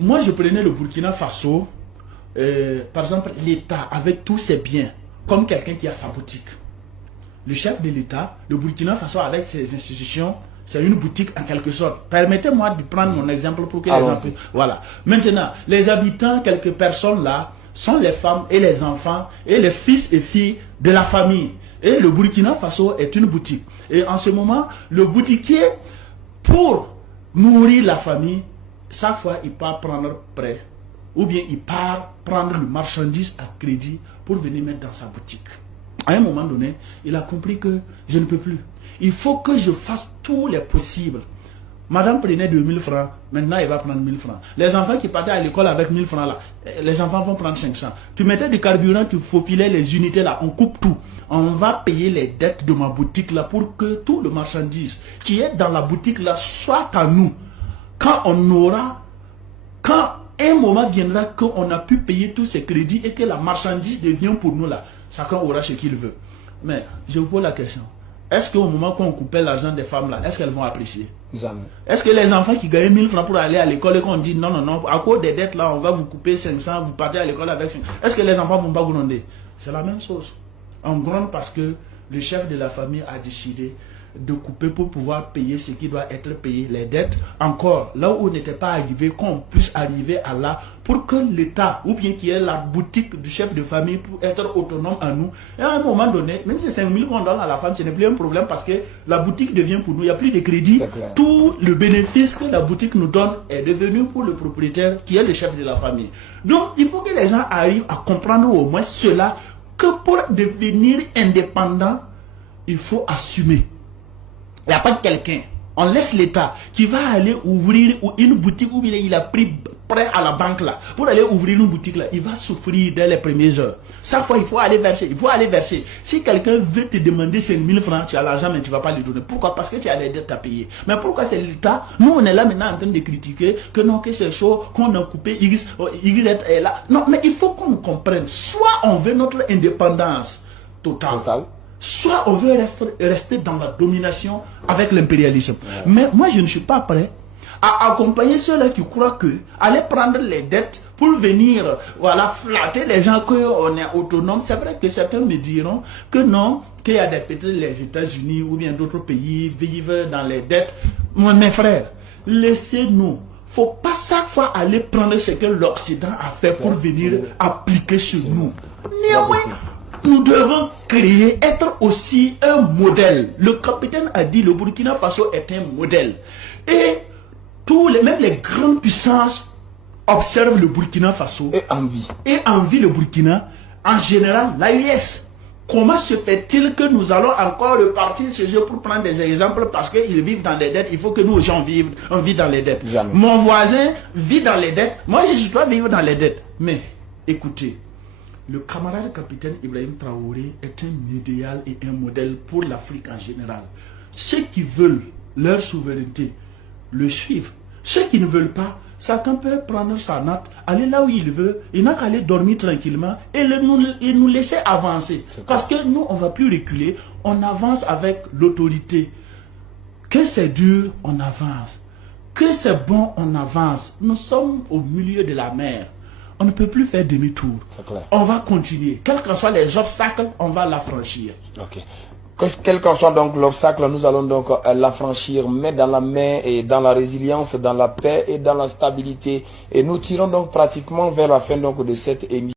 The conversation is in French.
Moi, je prenais le Burkina Faso, par exemple, l'État, avec tous ses biens, comme quelqu'un qui a sa boutique. Le chef de l'État, le Burkina Faso, avec ses institutions, c'est une boutique en quelque sorte. Permettez-moi de prendre mon exemple pour que les enfants... Voilà. Maintenant, les habitants, quelques personnes là, sont les femmes et les enfants et les fils et filles de la famille. Et le Burkina Faso est une boutique. Et en ce moment, le boutiquier, pour nourrir la famille, chaque fois il part prendre prêt. Ou bien il part prendre le marchandise à crédit pour venir mettre dans sa boutique. À un moment donné, il a compris que je ne peux plus. Il faut que je fasse tous les possibles. Madame prenait 2000 francs, maintenant elle va prendre 1000 francs. Les enfants qui partaient à l'école avec 1000 francs là, les enfants vont prendre 500. Tu mettais du carburant, tu faufilais les unités là, on coupe tout. On va payer les dettes de ma boutique là pour que tout le marchandise qui est dans la boutique là soit à nous. Quand on aura, quand un moment viendra qu'on a pu payer tous ces crédits et que la marchandise devient pour nous là, chacun aura ce qu'il veut. Mais je vous pose la question. Est-ce qu'au moment qu'on coupait l'argent des femmes là, est-ce qu'elles vont apprécier? Jamais. Est-ce que les enfants qui gagnaient 1000 francs pour aller à l'école et qu'on dit non, non, non, à cause des dettes là, on va vous couper 500, vous partez à l'école avec 500. Est-ce que les enfants vont pas gronder? C'est la même chose. On gronde parce que le chef de la famille a décidé de couper pour pouvoir payer ce qui doit être payé, les dettes. Encore, là où on n'était pas arrivé, qu'on puisse arriver à là, pour que l'État, ou bien qu'il y ait la boutique du chef de famille pour être autonome à nous. Et à un moment donné, même si c'est 5 000 qu'on donne à la femme, ce n'est plus un problème parce que la boutique devient pour nous, il n'y a plus de crédit. Tout le bénéfice que la boutique nous donne est devenu pour le propriétaire qui est le chef de la famille. Donc, il faut que les gens arrivent à comprendre au moins cela, que pour devenir indépendant, il faut assumer. Il n'y a pas quelqu'un, on laisse l'État qui va aller ouvrir une boutique où il a pris prêt à la banque là, pour aller ouvrir une boutique là, il va souffrir dès les premières heures. Chaque fois, il faut aller verser, il faut aller verser. Si quelqu'un veut te demander 5 000 francs, tu as l'argent mais tu ne vas pas lui donner. Pourquoi? Parce que tu as les dettes à payer. Mais pourquoi c'est l'État? Nous, on est là maintenant en train de critiquer que non, que c'est chaud, qu'on a coupé, Y est là. Non, mais il faut qu'on comprenne. Soit on veut notre indépendance totale. Soit on veut rester dans la domination avec l'impérialisme. Mais moi, je ne suis pas prêt à accompagner ceux-là qui croient que aller prendre les dettes pour venir voilà, flatter les gens qu'on est autonome. C'est vrai que certains me diront que non, qu'il y a des peut-être les États-Unis ou bien d'autres pays vivent dans les dettes. Moi, mes frères, laissez-nous. Il ne faut pas chaque fois aller prendre ce que l'Occident a fait pour venir appliquer chez nous. Néanmoins, nous devons créer, être aussi un modèle. Le capitaine a dit le Burkina Faso est un modèle. Et même les grandes puissances observent le Burkina Faso. Et envient le Burkina. En général, l'AES. Comment se fait-il que nous allons encore repartir chez eux pour prendre des exemples parce qu'ils vivent dans les dettes? Il faut que nous aussi on vive dans les dettes. Jamais. Mon voisin vit dans les dettes. Moi, je dois vivre dans les dettes. Mais, écoutez. Le camarade capitaine Ibrahim Traoré est un idéal et un modèle pour l'Afrique en général. Ceux qui veulent leur souveraineté le suivent. Ceux qui ne veulent pas, chacun peut prendre sa note, aller là où il veut, il n'a qu'à aller dormir tranquillement et nous laisser avancer. Parce que nous, on ne va plus reculer, on avance avec l'autorité. Que c'est dur, on avance. Que c'est bon, on avance. Nous sommes au milieu de la mer. On ne peut plus faire demi-tour. On va continuer. Quels que soient les obstacles, on va l'affranchir. Ok. Quel qu'en soit donc l'obstacle, nous allons donc l'affranchir, mais dans la main et dans la résilience, dans la paix et dans la stabilité. Et nous tirons donc pratiquement vers la fin donc de cette émission.